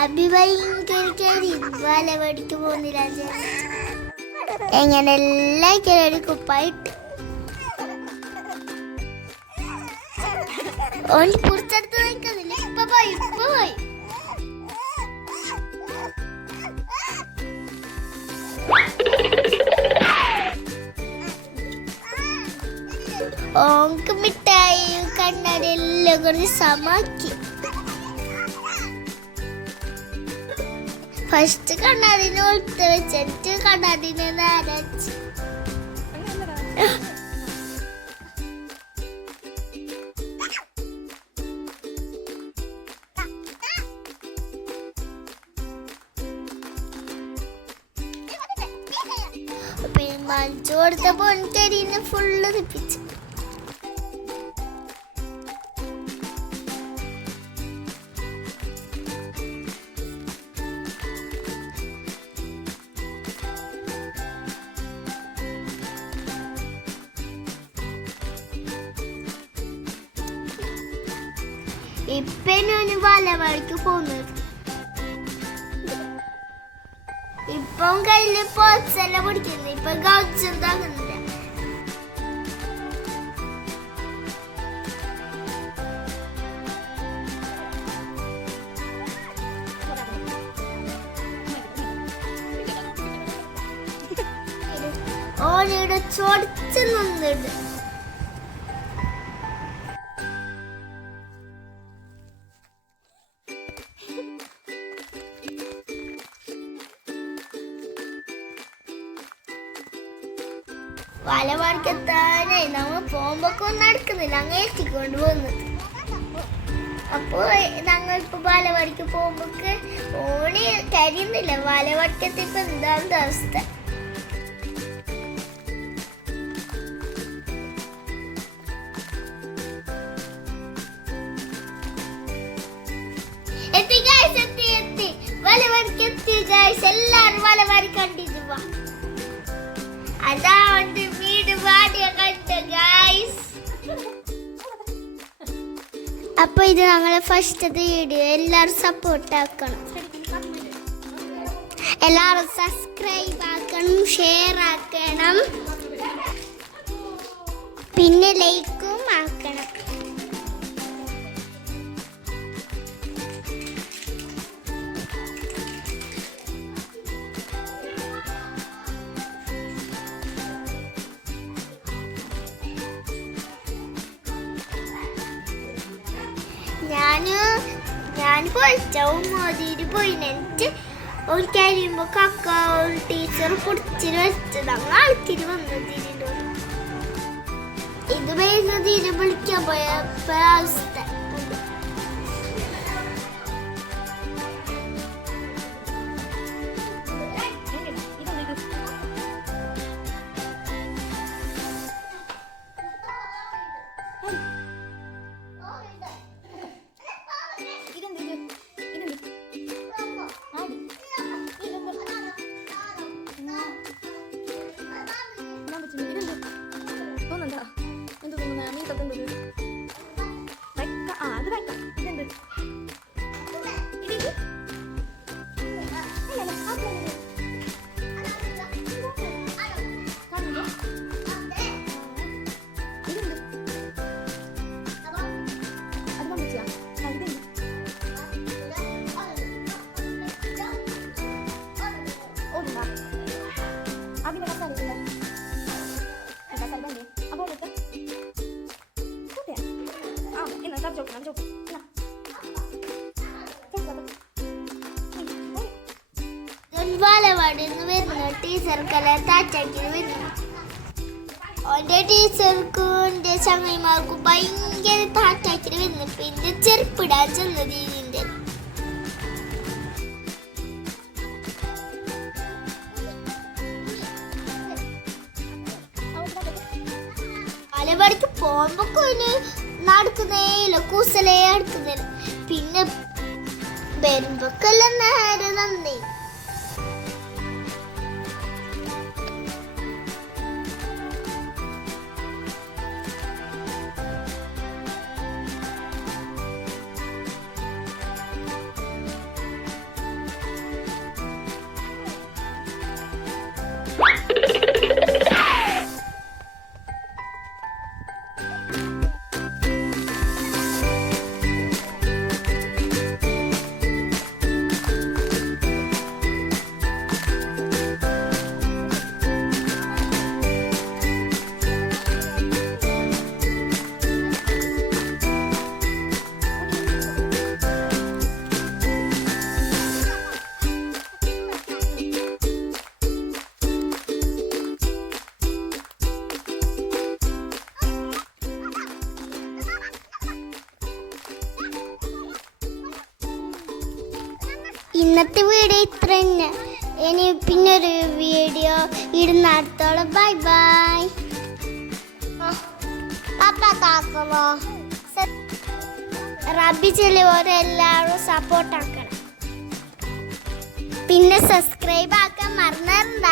അഭി ഭയങ്കര വലവടിക്ക് പോകുന്നില്ല. എങ്ങനെ എല്ലാവരും കുപ്പായിട്ട് ഓന് പുറത്തെടുത്ത് നിൽക്കുന്നില്ല. ഇപ്പൊ പോയി ഓങ്ക് മിഠായി കണ്ണാടി എല്ലാം കുറച്ച് സമാക്കി. ഫസ്റ്റ് കണ്ണാടിനെ ഒളിത്ത് വെച്ചിട്ട് കണ്ണാടിനെ നരച്ച് പിന്നെ മഞ്ചു കൊടുത്തപ്പോ എനിക്കരിന്ന് ഫുള്ള് തിപ്പിച്ചു. ഇപ്പൊ ഞാൻ വലവഴിക്ക് പോകുന്നത്. ഇപ്പം കയ്യില് പോച്ചെല്ലാം പിടിക്കുന്നു. ഇപ്പൊ ഗൗജുണ്ടാകുന്നില്ല. ഓനിവിടെ ചൊടിച്ച് നിന്നിട്ട് വല വടിക്കത്താനേ നമ്മൾ പോകുമ്പോഴൊക്കെ ഒന്നും നടക്കുന്നില്ല. അങ്ങ് എത്തിക്കൊണ്ട് പോകുന്നത്. അപ്പോ ഞങ്ങളിപ്പോ വല വടിക്ക് പോകുമ്പോക്ക് ഓണി കരിയുന്നില്ല. വല വടിക്കത്തിപ്പോ എന്താണെന്ന അവസ്ഥ. എത്തി വല വടിക്കെത്തി ഗൈസ്. എല്ലാരും വല വടി കണ്ടിട്ട് പോവാ. അതാ വീട് പാടിയ കണ്ട ഗൈസ്. അപ്പൊ ഇത് ഞങ്ങളെ ഫസ്റ്റ് വീഡിയോ. എല്ലാരും സപ്പോർട്ട് ആക്കണം. എല്ലാരും സബ്സ്ക്രൈബ് ആക്കണം, ഷെയർ ആക്കണം, പിന്നെ ലൈക്കും ആക്കണം. ഞാൻ പൊളിച്ചവും മോദിയിൽ പോയിട്ട് ഒരു കഴിയുമ്പോ കക്ക ടീച്ചർ പൊടിച്ചിട്ട് വെച്ചത്. അങ്ങ് ആൾക്കാർ വന്നതിലോ ഇത് വരുന്നതിന് വിളിക്കാൻ പോയ അവസ്ഥ. വലവാടിന്ന് വരുന്ന ടീച്ചർക്കല്ല താറ്റാക്കി വരുന്നു. ഓന്റെ ടീച്ചർക്കും എന്റെ ചങ്ങന്മാർക്കും ഭയങ്കര താറ്റാക്കി വരുന്നു. പിന്നെ ചെറുപ്പിടാൻ ചെന്നത് ഇതിന്റെ വലവാടിക്ക് പോകുമ്പോ നടക്കുന്നേയില്ല, കൂസലേ അടുക്കുന്നില്ല. പിന്നെ വരുമ്പോക്കെല്ലാം നേരെ നന്ദി. ഇന്നത്തെ വീഡിയോ ഇത്ര തന്നെ. ഇനി പിന്നൊരു വീഡിയോ ഇടുന്നിടത്തോളം ബൈ ബൈ. റബ്ബി ചെല്ലുവരെല്ലാവരും സപ്പോർട്ട് ആക്കണം. പിന്നെ സബ്സ്ക്രൈബ് ആക്കാൻ മറന്നണ്ട.